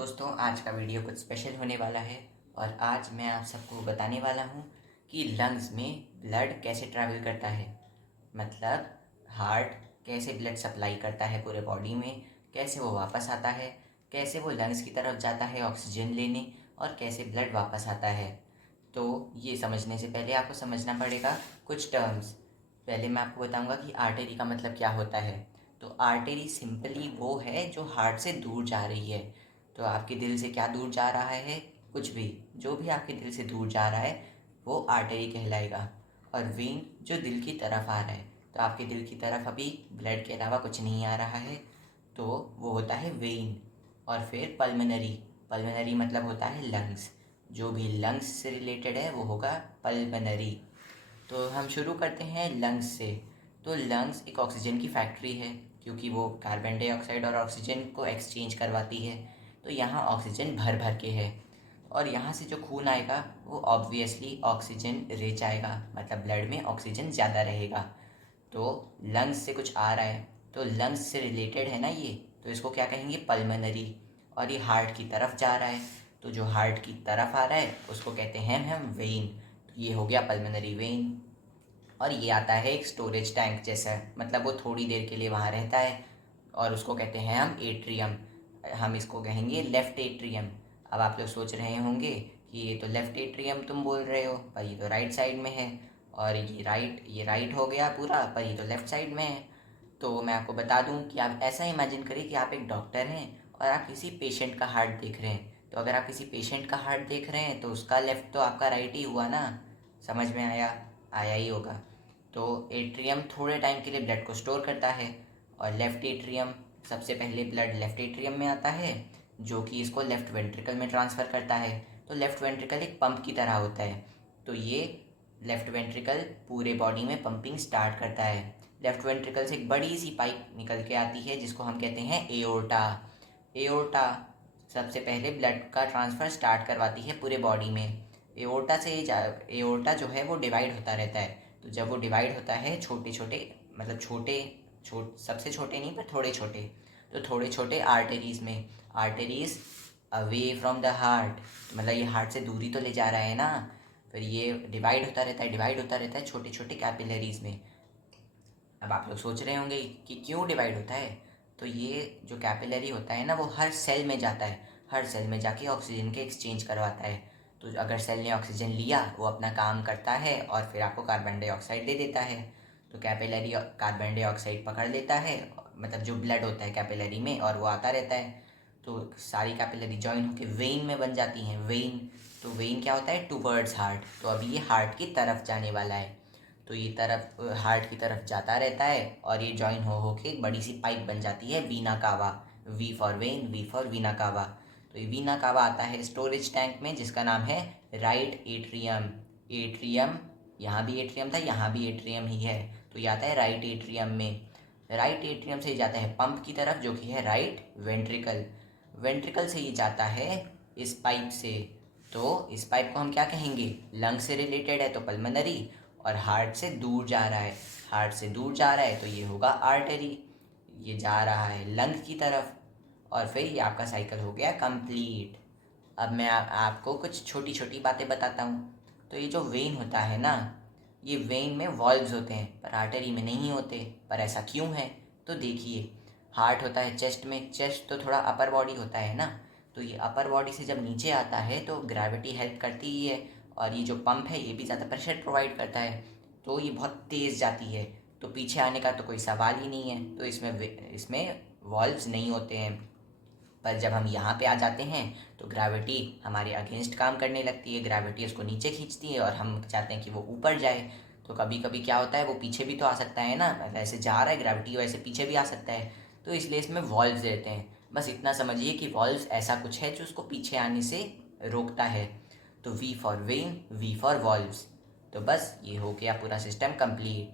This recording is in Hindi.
दोस्तों, आज का वीडियो कुछ स्पेशल होने वाला है और आज मैं आप सबको बताने वाला हूँ कि लंग्स में ब्लड कैसे ट्रैवल करता है। मतलब हार्ट कैसे ब्लड सप्लाई करता है पूरे बॉडी में, कैसे वो वापस आता है, कैसे वो लंग्स की तरफ जाता है ऑक्सीजन लेने और कैसे ब्लड वापस आता है। तो ये समझने से पहले आपको समझना पड़ेगा कुछ टर्म्स। पहले मैं आपको बताऊंगा कि आर्टरी का मतलब क्या होता है। तो आर्टरी सिंपली वो है जो हार्ट से दूर जा रही है। तो आपके दिल से क्या दूर जा रहा है, कुछ भी, जो भी आपके दिल से दूर जा रहा है वो आर्टरी कहलाएगा। और वेन जो दिल की तरफ आ रहा है, तो आपके दिल की तरफ अभी ब्लड के अलावा कुछ नहीं आ रहा है, तो वो होता है वेन। और फिर पल्मनरी, पल्मनरी मतलब होता है लंग्स। जो भी लंग्स से रिलेटेड है वो होगा पल्मनरी। तो हम शुरू करते हैं लंग्स से। तो लंग्स एक ऑक्सीजन की फैक्ट्री है, क्योंकि वो कार्बन डाइऑक्साइड और ऑक्सीजन को एक्सचेंज करवाती है। तो यहाँ ऑक्सीजन भर भर के है और यहाँ से जो खून आएगा वो ऑब्वियसली ऑक्सीजन रिच आएगा, मतलब ब्लड में ऑक्सीजन ज़्यादा रहेगा। तो लंग्स से कुछ आ रहा है तो लंग्स से रिलेटेड है ना ये, तो इसको क्या कहेंगे, पल्मनरी। और ये हार्ट की तरफ जा रहा है, तो जो हार्ट की तरफ आ रहा है उसको कहते हैं हम वेन। तो ये हो गया पल्मनरी वेन। और ये आता है एक स्टोरेज टैंक जैसा, मतलब वो थोड़ी देर के लिए वहाँ रहता है और उसको कहते हैं हम एट्रियम। हम इसको कहेंगे लेफ्ट एट्रियम। अब आप लोग सोच रहे होंगे कि ये तो लेफ्ट एट्रियम तुम बोल रहे हो, पर ये तो राइट साइड में है। और ये राइट हो गया पूरा, पर ये तो लेफ्ट साइड में है। तो मैं आपको बता दूं कि आप ऐसा इमेजिन करिए कि आप एक डॉक्टर हैं और आप किसी पेशेंट का हार्ट देख रहे हैं। तो अगर आप किसी पेशेंट का हार्ट देख रहे हैं तो उसका लेफ्ट तो आपका राइट ही हुआ ना। समझ में आया? आया ही होगा। तो एट्रियम थोड़े टाइम के लिए ब्लड को स्टोर करता है और लेफ़्ट एट्रियम, सबसे पहले ब्लड लेफ़्ट एट्रियम में आता है जो कि इसको लेफ़्ट वेंट्रिकल में ट्रांसफ़र करता है। तो लेफ़्ट वेंट्रिकल एक पंप की तरह होता है। तो ये लेफ़्ट वेंट्रिकल पूरे बॉडी में पंपिंग स्टार्ट करता है। लेफ़्ट वेंट्रिकल से एक बड़ी सी पाइप निकल के आती है जिसको हम कहते हैं एओर्टा। एओर्टा सबसे पहले ब्लड का ट्रांसफ़र स्टार्ट करवाती है पूरे बॉडी में। एओर्टा से एओर्टा जो है वो डिवाइड होता रहता है। तो जब वो डिवाइड होता है छोटे छोटे, मतलब सबसे छोटे नहीं पर थोड़े छोटे, तो थोड़े छोटे आर्टरीज़ में, arteries away from the heart, मतलब ये हार्ट से दूरी तो ले जा रहा है ना। फिर ये डिवाइड होता रहता है छोटे छोटे कैपिलरीज़ में। अब आप लोग सोच रहे होंगे कि क्यों डिवाइड होता है। तो ये जो कैपिलरी होता है ना वो हर सेल में जाता है, हर सेल में जाके ऑक्सीजन के एक्सचेंज करवाता है। तो अगर सेल ने ऑक्सीजन लिया वो अपना काम करता है और फिर आपको कार्बन डाइऑक्साइड दे देता है। तो कैपिलरी कार्बन डाइऑक्साइड पकड़ लेता है, मतलब जो ब्लड होता है कैपिलरी में, और वो आता रहता है। तो सारी कैपिलरी जॉइन होकर वेन में बन जाती हैं, वेन। तो वेन क्या होता है, टूवर्ड्स हार्ट। तो अभी ये हार्ट की तरफ जाने वाला है। तो ये तरफ हार्ट की तरफ जाता रहता है और ये जॉइन हो के एक बड़ी सी पाइप बन जाती है, vena cava. V for vein, V for vena cava. तो ये वीना कावा आता है स्टोरेज टैंक में जिसका नाम है राइट एट्रियम। एट्रियम, यहाँ भी एट्रियम था, यहाँ भी एट्रियम ही है। तो ये आता है राइट एट्रियम में। राइट एट्रियम से ये जाता है पंप की तरफ जो कि है राइट वेंट्रिकल। वेंट्रिकल से ये जाता है इस पाइप से। तो इस पाइप को हम क्या कहेंगे, लंग से रिलेटेड है तो पल्मनरी, और हार्ट से दूर जा रहा है, हार्ट से दूर जा रहा है तो ये होगा आर्टरी। ये जा रहा है लंग की तरफ और फिर ये आपका साइकिल हो गया कंप्लीट। अब मैं आपको कुछ छोटी छोटी बातें बताता हूँ। तो ये जो वेन होता है ना, ये वेन में वॉल्व्स होते हैं पर आर्टरी में नहीं होते। पर ऐसा क्यों है? तो देखिए, हार्ट होता है चेस्ट में, चेस्ट तो थोड़ा अपर बॉडी होता है ना। तो ये अपर बॉडी से जब नीचे आता है तो ग्रेविटी हेल्प करती ही है। और ये जो पंप है ये भी ज़्यादा प्रेशर प्रोवाइड करता है, तो ये बहुत तेज़ जाती है। तो पीछे आने का तो कोई सवाल ही नहीं है। तो इसमें वॉल्व्स नहीं होते हैं। पर जब हम यहाँ पे आ जाते हैं तो ग्रेविटी हमारे अगेंस्ट काम करने लगती है, ग्रेविटी उसको नीचे खींचती है और हम चाहते हैं कि वो ऊपर जाए। तो कभी कभी क्या होता है, वो पीछे भी तो आ सकता है ना, ऐसे जा रहा है ग्रेविटी वैसे पीछे भी आ सकता है। तो इसलिए इसमें वॉल्व्स रहते हैं। बस इतना समझिए कि वॉल्व्स ऐसा कुछ है जो उसको पीछे आने से रोकता है। तो V for vein, V for valves. तो बस ये हो गया पूरा सिस्टम कंप्लीट।